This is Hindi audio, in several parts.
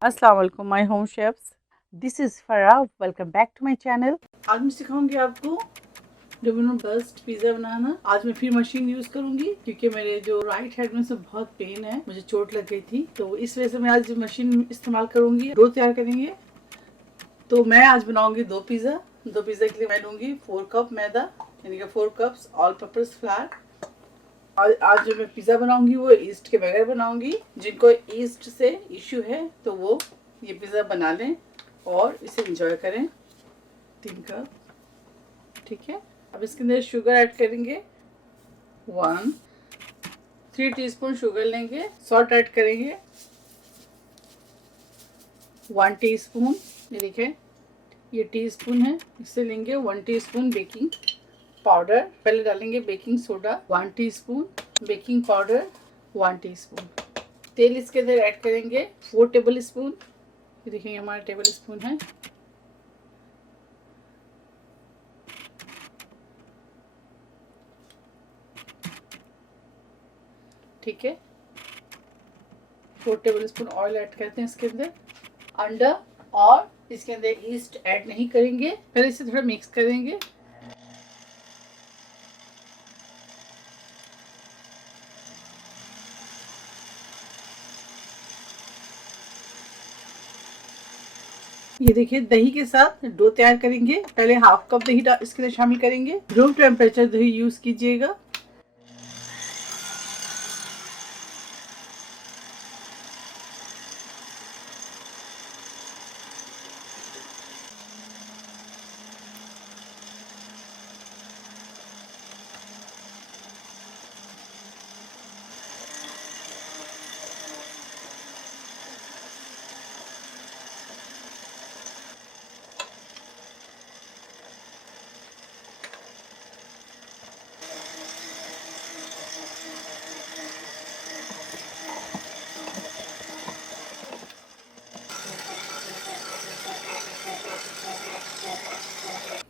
अस्सलाम वालेकुम my home chefs, this is Farah. Welcome back to my channel. आज मैं सिखाऊंगी आपको डोमिनो बस्ट पिज़्ज़ा बनाना। आज मैं फिर मशीन यूज़ करूंगी क्योंकि मेरे जो राइट हैंड में से बहुत पेन है, मुझे चोट लग गई थी, तो इस वजह से मैं आज मशीन इस्तेमाल करूंगी। डो तैयार करेंगे। तो मैं आज बनाऊंगी दो पिज़्ज़ा के लिए मैं लूँगी 4 कप मैदा, यानी कि 4 कप्स ऑल पर्पस फ्लावर। आज जो मैं पिज़्ज़ा बनाऊंगी वो ईस्ट के बगैर बनाऊंगी। जिनको ईस्ट से इश्यू है तो वो ये पिज़्ज़ा बना लें और इसे एंजॉय करें। 3 कप, ठीक है। अब इसके अंदर शुगर ऐड करेंगे 3 टीस्पून शुगर लेंगे। सॉल्ट ऐड करेंगे 1 टीस्पून। ये देखिए, ये टीस्पून है, इससे लेंगे 1 टीस्पून बेकिंग पाउडर। पहले डालेंगे baking soda 1 teaspoon, baking powder 1 teaspoon. तेल इसके अंदर ऐड करेंगे 4 टेबल स्पून। ये देखिए हमारा टेबल स्पून है। ठीक है, 4 टेबल स्पून ऑयल ऐड करते हैं इसके अंदर। अंडा और इसके अंदर ईस्ट ऐड नहीं करेंगे, पहले इसे थोड़ा मिक्स करेंगे। ये देखिए दही के साथ डो तैयार करेंगे। पहले हाफ कप दही इसके अंदर शामिल करेंगे। रूम टेम्परेचर दही यूज कीजिएगा।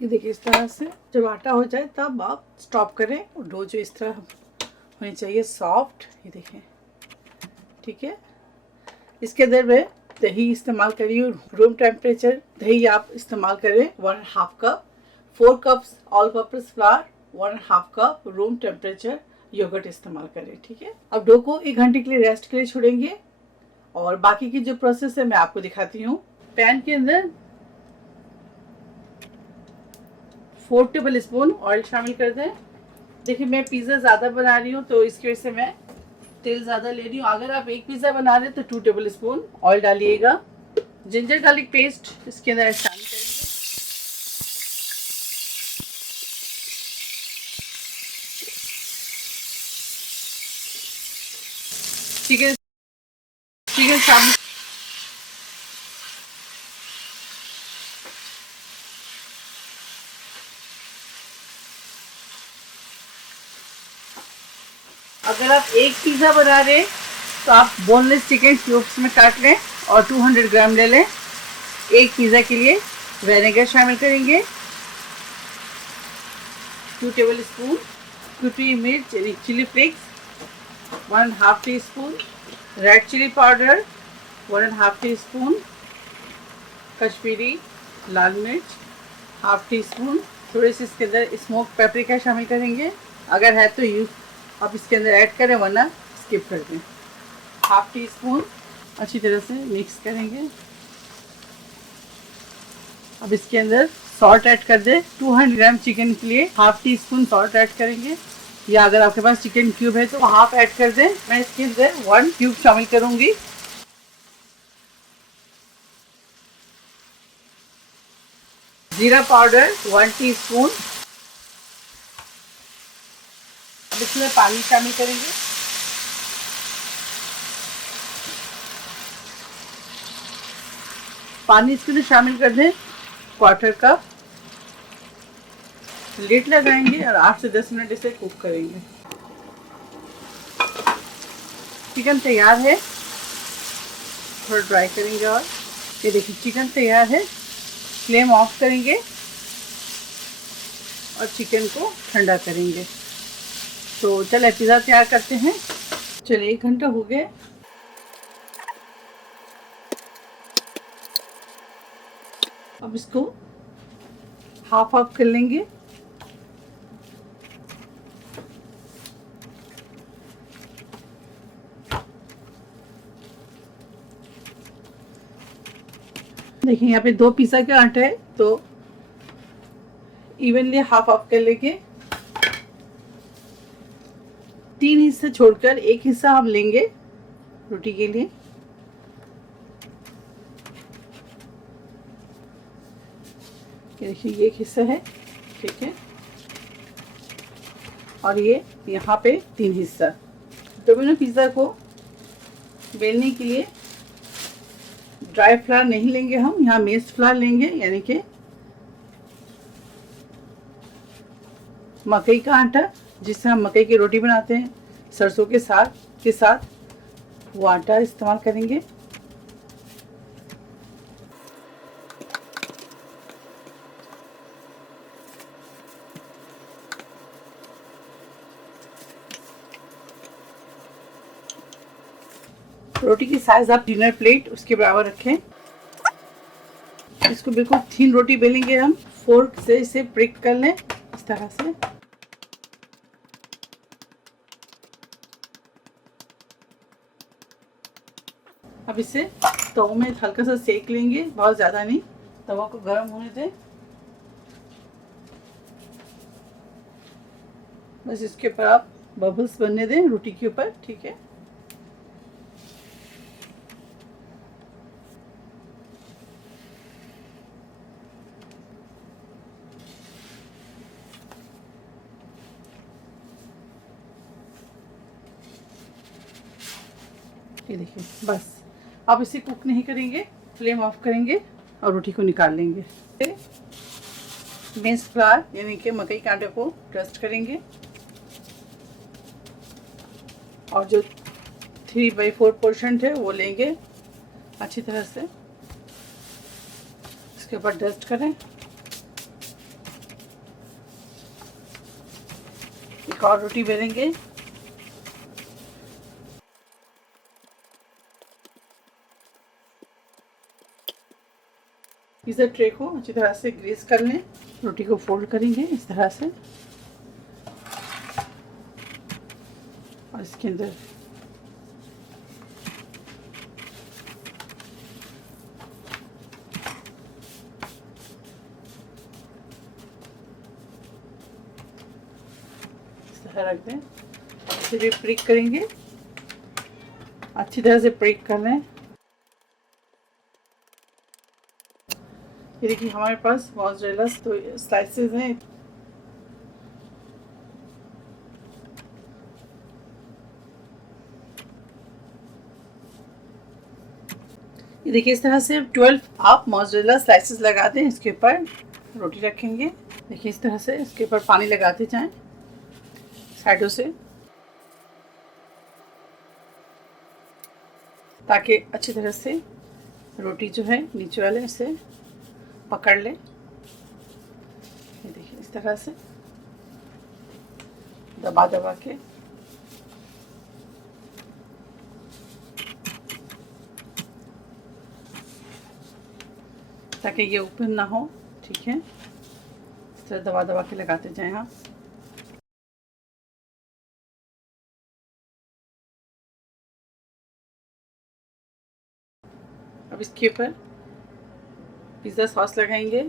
ये देखिए इस तरह से जब आटा हो जाए तब आप स्टॉप करें। और डो जो इस तरह होनी चाहिए सॉफ्ट। ये देखें, ठीक है। इसके अंदर मैं दही इस्तेमाल करी हूँ। रूम टेम्परेचर दही आप इस्तेमाल करें 1.5 cup. 4 cups all purpose flour, 1.5 cup room temperature yogurt इस्तेमाल करें, ठीक है। अब डो को 1 घंटे के लिए रेस्ट के लिए छोड़ेंगे और बाकी की जो प्रोसेस है मैं आपको दिखाती हूँ। पैन के अंदर 4 टेबल स्पून ऑयल शामिल कर दें। देखिए मैं पिज़्ज़ा ज़्यादा बना रही हूँ तो इसकी वजह से मैं तेल ज़्यादा ले रही हूँ। अगर आप एक पिज़्ज़ा बना रहे हैं तो 2 टेबल स्पून ऑयल डालिएगा। जिंजर गार्लिक पेस्ट इसके अंदर शामिल करेंगे। चिकन चिकन शामिल। अगर आप एक पिज़्ज़ा बना रहे हैं तो आप बोनलेस चिकन क्यूब्स में काट लें और 200 ग्राम ले लें। एक पिज़्ज़ा के लिए विनेगर शामिल करेंगे 2 टेबल स्पून। कुटी मिर्च यानी chilli flakes 1.5 teaspoon. Red chilli powder 1.5 teaspoon. Kashmiri लाल मिर्च हाफ टी स्पून। थोड़ी सी इसके अंदर स्मोक पेपरिका शामिल करेंगे। अगर है तो यूज आप इसके अंदर ऐड करें, वरना स्किप कर दें। हाफ टी स्पून अच्छी तरह से मिक्स करेंगे। अब इसके अंदर सॉल्ट ऐड कर दें। 200 ग्राम चिकन के लिए half tea spoon salt add करेंगे, या अगर आपके पास चिकन क्यूब है तो हाफ ऐड कर दें। मैं इसके अंदर 1 क्यूब शामिल करूंगी। जीरा पाउडर 1 टीस्पून। अब इसमें पानी शामिल करेंगे। पानी इसके अंदर शामिल कर दें 1/4 कप। लिड लगाएंगे और 8 से 10 मिनट इसे कुक करेंगे। चिकन तैयार है, थोड़ा ड्राई करेंगे और ये देखिए चिकन तैयार है। फ्लेम ऑफ करेंगे और चिकन को ठंडा करेंगे। तो चलिए पिज़्ज़ा तैयार करते हैं। चलिए 1 घंटा हो गया। अब इसको हाफ हाफ कर लेंगे। देखिए यहाँ पे 2 पिज़्ज़ा का आटा है, तो इवनली हाफ हाफ कर लेंगे। 3 हिस्से छोड़कर 1 हिस्सा हम लेंगे रोटी के लिए। देखिए ये एक हिस्सा है, ठीक है, और ये यहाँ पे 3 हिस्सा। डोमिनो पिज़्ज़ा को बेलने के लिए ड्राई फ्लावर नहीं लेंगे, हम यहाँ मेस्ड फ्लावर लेंगे, यानी कि मकई का आटा, जिससे हम मकई की रोटी बनाते हैं सरसों के साग के साथ, वो आटा इस्तेमाल करेंगे। रोटी की साइज आप डिनर प्लेट उसके बराबर रखें। इसको बिल्कुल थिन रोटी बेलेंगे हम। फोर्क से इसे प्रिक कर लें इस तरह से। अब इसे तवे में हल्का सा सेक लेंगे, बहुत ज़्यादा नहीं। तवा को गर्म होने दें, बस इसके ऊपर आप बबल्स बनने दें रोटी के ऊपर, ठीक है। ये देखिए, बस अब इसे कुक नहीं करेंगे, फ्लेम ऑफ करेंगे और रोटी को निकाल लेंगे। मेस फ्लावर यानी कि मकई के आटे को डस्ट करेंगे और जो 3/4 पोर्शन है वो लेंगे, अच्छी तरह से इसके ऊपर डस्ट करें। एक और रोटी बेलेंगे। पिज़्ज़ा ट्रे को अच्छी तरह से ग्रीस कर लें। रोटी को फोल्ड करेंगे इस तरह से और इसके अंदर इस तरह रख दें। इसे भी प्रिक करेंगे, अच्छी तरह से प्रिक कर लें। ये देखिए हमारे पास मोज़रेला तो स्लाइसेस हैं। ये देखिए इस तरह से 12 आप मोज़रेला स्लाइसेस लगा दें। इसके ऊपर रोटी रखेंगे। देखिए इस तरह से इसके ऊपर पानी लगाते जाएं साइडों से, ताकि अच्छी तरह से रोटी जो है नीचे वाले से पकड़ ले। ये देखिए इस तरह से दबा दबा के ताकि ये ओपन ना हो, ठीक है। इस तरह दबा दबा के लगाते जाएं आप। अब इसके ऊपर पिज़्ज़ा सॉस लगाएंगे।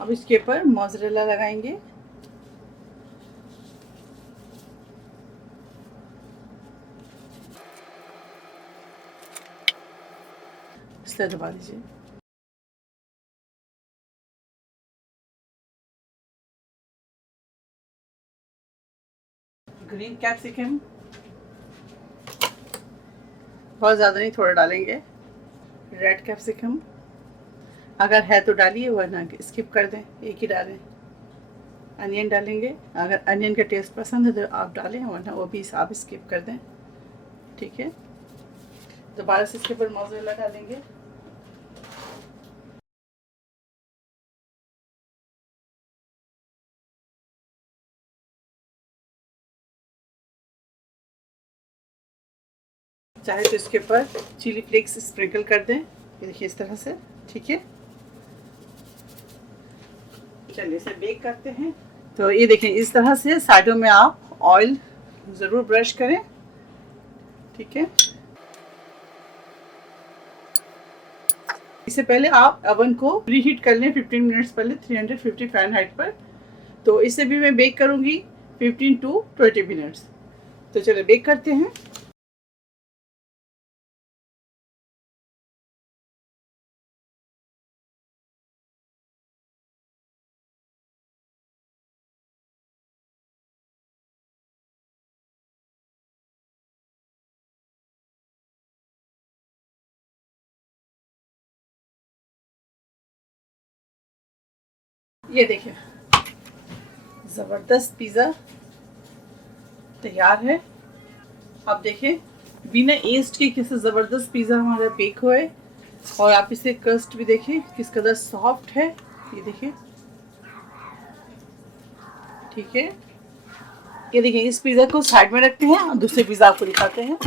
अब इसके ऊपर मोज़रेला लगाएंगे। इस तरह दबा दीजिए। ग्रीन कैप्सिकम बहुत ज़्यादा नहीं, थोड़ा डालेंगे। रेड कैप्सिकम अगर है तो डालिए, वरना स्किप कर दें, एक ही डालें। अनियन डालेंगे, अगर अनियन का टेस्ट पसंद है तो आप डालें, वरना वो भी आप स्किप कर दें, ठीक है। दोबारा से इसके ऊपर मोज़रेला डालेंगे। चाहे तो इसके ऊपर चिली फ्लेक्स स्प्रिंकल कर दें, ये देखिए इस तरह से। ठीक है, चलिए इसे बेक करते हैं। तो ये देखें इस तरह से साइडों में आप ऑयल ज़रूर ब्रश करें। ठीक है, इससे पहले आप अवन को प्रीहीट कर लें 15 मिनट्स पहले 350 फ़ारेनहाइट पर। तो इसे भी मैं बेक करूंगी 15 to 20 मिनट्स। तो चलिए बेक करते हैं। ये देखिए ज़बरदस्त पिज़्ज़ा तैयार है। आप देखें बिना ईस्ट के कैसे ज़बरदस्त पिज़्ज़ा हमारा बेक हुआ है। और आप इसे क्रस्ट भी देखें किस कदर सॉफ्ट है, ये देखिए। ठीक है, ये देखिए इस पिज़्ज़ा को साइड में रखते हैं और दूसरे पिज़्ज़ा आपको दिखाते हैं।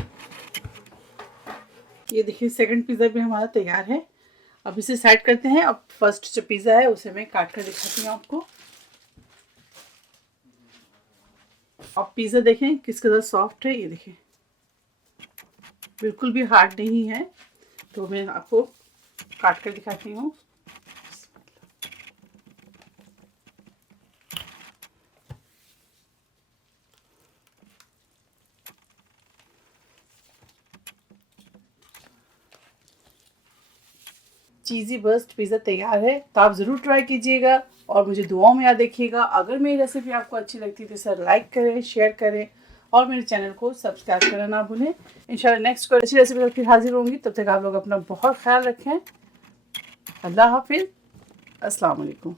ये देखिए सेकंड पिज़्ज़ा भी हमारा तैयार है। अब इसे साइड करते हैं। अब फर्स्ट जो पिज़्ज़ा है उसे मैं काट कर दिखाती हूँ आपको। अब पिज़्ज़ा देखें किस कदर सॉफ्ट है, ये देखें बिल्कुल भी हार्ड नहीं है। तो मैं आपको काट कर दिखाती हूँ। चीज़ी बर्स्ट पिज़्ज़ा तैयार है। तो आप ज़रूर ट्राई कीजिएगा और मुझे दुआओं में याद रखिएगा। अगर मेरी रेसिपी आपको अच्छी लगती है तो इसे लाइक करें, शेयर करें और मेरे चैनल को सब्सक्राइब करना ना भूलें। इंशाल्लाह नेक्स्ट कोई अच्छी रेसिपी फिर हाजिर होंगी। तब तक आप लोग अपना बहुत ख्याल रखें। अल्लाह हाफिज़, अस्सलाम वालेकुम।